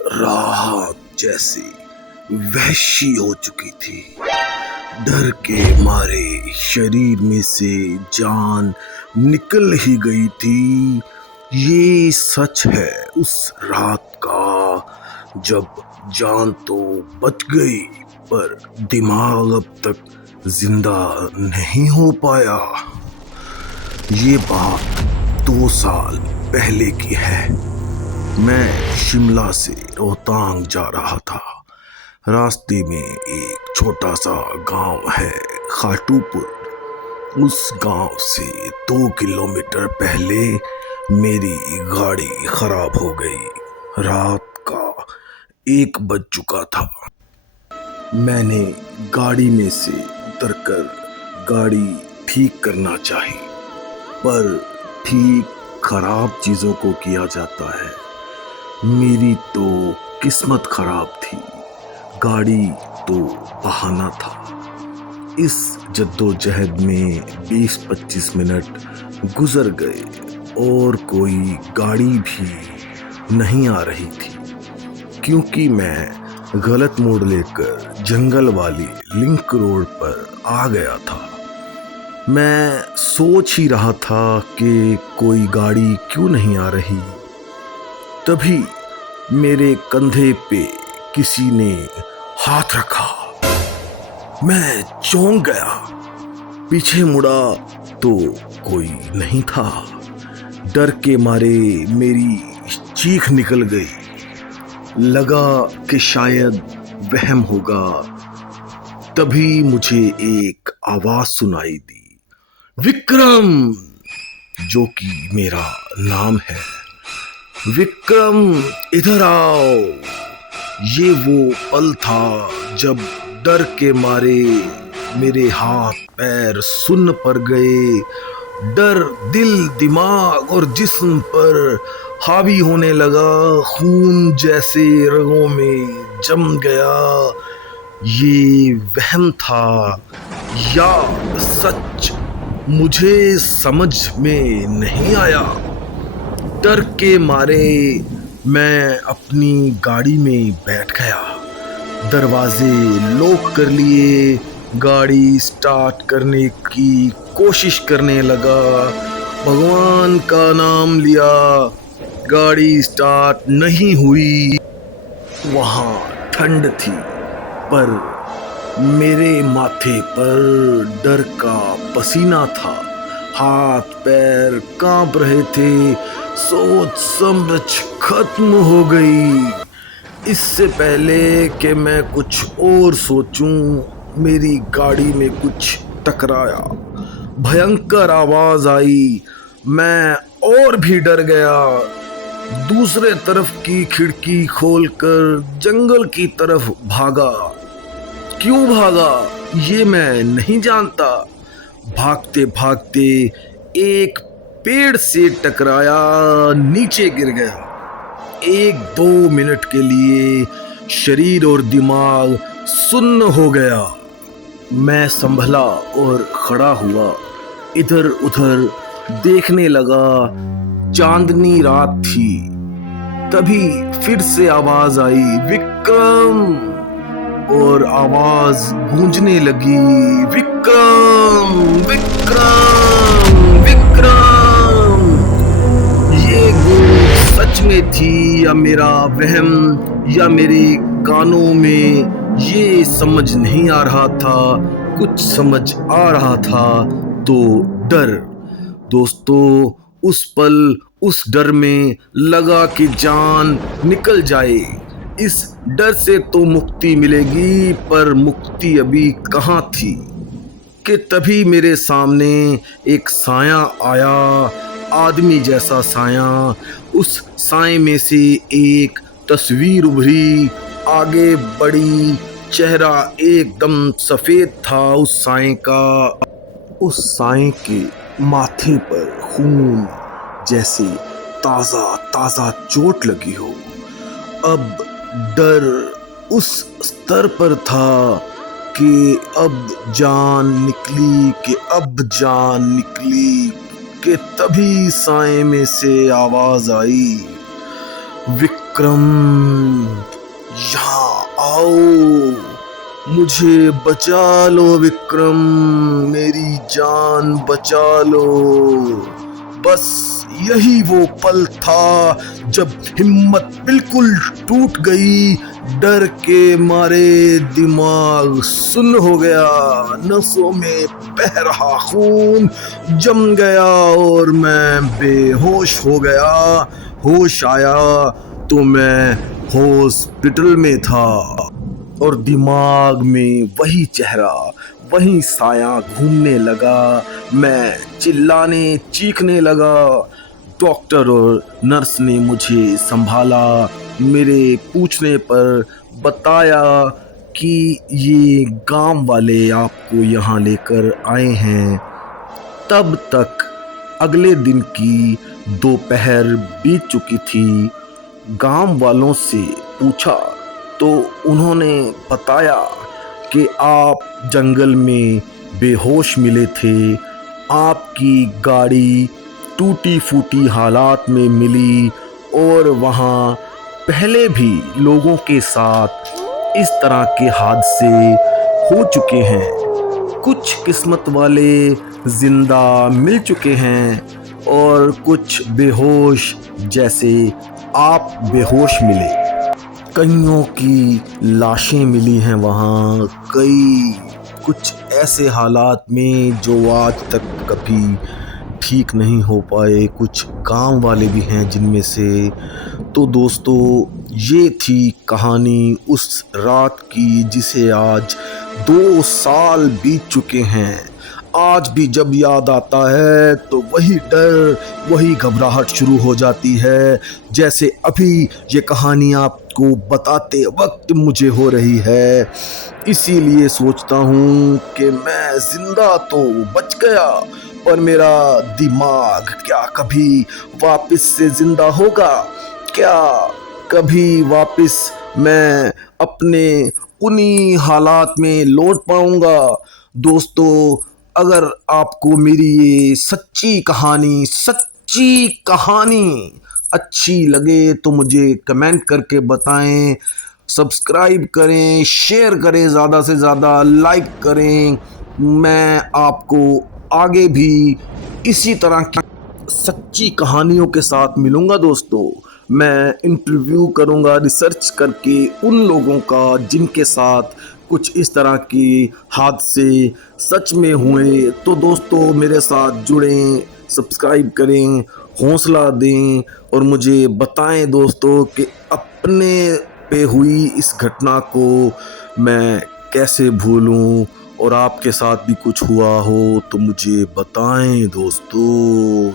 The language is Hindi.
राहत जैसी वहशी हो चुकी थी। डर के मारे शरीर में से जान निकल ही गई थी। ये सच है उस रात का जब जान तो बच गई पर दिमाग अब तक जिंदा नहीं हो पाया। ये बात 2 साल पहले की है। मैं शिमला से रोहतांग जा रहा था। रास्ते में एक छोटा सा गांव है, खाटूपुर। उस गांव से 2 किलोमीटर पहले मेरी गाड़ी खराब हो गई। रात का 1 बज चुका था। मैंने गाड़ी में से उतरकर गाड़ी ठीक करना चाही, पर ठीक खराब चीज़ों को किया जाता है। मेरी तो किस्मत खराब थी, गाड़ी तो बहाना था। इस जद्दोजहद में 20-25 मिनट गुजर गए और कोई गाड़ी भी नहीं आ रही थी, क्योंकि मैं गलत मोड़ लेकर जंगल वाली लिंक रोड पर आ गया था। मैं सोच ही रहा था कि कोई गाड़ी क्यों नहीं आ रही। तभी मेरे कंधे पे किसी ने हाथ रखा। मैं चौंक गया। पीछे मुड़ा तो कोई नहीं था। डर के मारे मेरी चीख निकल गई। लगा कि शायद वहम होगा। तभी मुझे एक आवाज सुनाई दी, विक्रम, जो कि मेरा नाम है। विक्रम, इधर आओ। ये वो पल था जब डर के मारे मेरे हाथ पैर सुन्न पड़ गए। डर दिल, दिमाग और जिस्म पर हावी होने लगा। खून जैसे रगों में जम गया। ये वहम था या सच, मुझे समझ में नहीं आया। डर के मारे मैं अपनी गाड़ी में बैठ गया। दरवाजे लॉक कर लिए। गाड़ी स्टार्ट करने की कोशिश करने लगा। भगवान का नाम लिया, गाड़ी स्टार्ट नहीं हुई। वहाँ ठंड थी, पर मेरे माथे पर डर का पसीना था। हाथ पैर कांप रहे थे। सोच समझ खत्म हो गई। इससे पहले कि मैं कुछ और सोचूं, मेरी गाड़ी में कुछ टकराया। भयंकर आवाज आई। मैं और भी डर गया। दूसरे तरफ की खिड़की खोलकर जंगल की तरफ भागा। क्यों भागा ये मैं नहीं जानता। भागते भागते एक पेड़ से टकराया, नीचे गिर गया। 1-2 मिनट के लिए शरीर और दिमाग सुन्न हो गया। मैं संभला और खड़ा हुआ। इधर उधर देखने लगा। चांदनी रात थी। तभी फिर से आवाज आई, विक्रम, और आवाज गूंजने लगी, विक्रम, विक्रम, विक्रम। ये गूंज सच में थी या मेरा वहम, या मेरे कानों में, ये समझ नहीं आ रहा था। कुछ समझ आ रहा था तो डर। दोस्तों, उस पल, उस डर में लगा कि जान निकल जाए। इस डर से तो मुक्ति मिलेगी, पर मुक्ति अभी कहाँ थी कि तभी मेरे सामने एक साया आया, आदमी जैसा साया। उस साए में से एक तस्वीर उभरी, आगे बढ़ी। चेहरा एकदम सफेद था उस साए का। उस साए के माथे पर खून जैसे ताजा ताजा चोट लगी हो। अब डर उस स्तर पर था कि अब जान निकली, कि तभी साए में से आवाज आई, विक्रम। यहाँ आओ, मुझे बचा लो विक्रम, मेरी जान बचा लो। बस यही वो पल था जब हिम्मत बिल्कुल टूट गई। डर के मारे दिमाग सुन्न हो गया, नसों में बह रहा खून जम गया और मैं बेहोश हो गया। होश आया तो मैं हॉस्पिटल में था और दिमाग में वही चेहरा, वही साया घूमने लगा। मैं चिल्लाने चीखने लगा। डॉक्टर और नर्स ने मुझे संभाला। मेरे पूछने पर बताया कि ये गांव वाले आपको यहाँ लेकर आए हैं। तब तक अगले दिन की दोपहर बीत चुकी थी। गांव वालों से पूछा तो उन्होंने बताया कि आप जंगल में बेहोश मिले थे। आपकी गाड़ी टूटी फूटी हालात में मिली और वहाँ पहले भी लोगों के साथ इस तरह के हादसे हो चुके हैं। कुछ किस्मत वाले जिंदा मिल चुके हैं और कुछ बेहोश, जैसे आप बेहोश मिले। कईयों की लाशें मिली हैं वहाँ, कई कुछ ऐसे हालात में जो आज तक कभी ठीक नहीं हो पाए। कुछ गांव वाले भी हैं जिनमें से। तो दोस्तों, ये थी कहानी उस रात की जिसे आज 2 साल बीत चुके हैं। आज भी जब याद आता है तो वही डर, वही घबराहट शुरू हो जाती है, जैसे अभी ये कहानी आपको बताते वक्त मुझे हो रही है। इसीलिए सोचता हूँ कि मैं जिंदा तो बच गया, पर मेरा दिमाग क्या कभी वापस से जिंदा होगा? क्या कभी वापस मैं अपने उन्हीं हालात में लौट पाऊंगा? दोस्तों, अगर आपको मेरी ये सच्ची कहानी अच्छी लगे तो मुझे कमेंट करके बताएं, सब्सक्राइब करें, शेयर करें, ज़्यादा से ज़्यादा लाइक करें। मैं आपको आगे भी इसी तरह की सच्ची कहानियों के साथ मिलूंगा दोस्तों। मैं इंटरव्यू करूंगा रिसर्च करके उन लोगों का जिनके साथ कुछ इस तरह के हादसे सच में हुए। तो दोस्तों, मेरे साथ जुड़ें, सब्सक्राइब करें, हौसला दें और मुझे बताएं दोस्तों कि अपने पे हुई इस घटना को मैं कैसे भूलूं। और आपके साथ भी कुछ हुआ हो तो मुझे बताएं दोस्तों।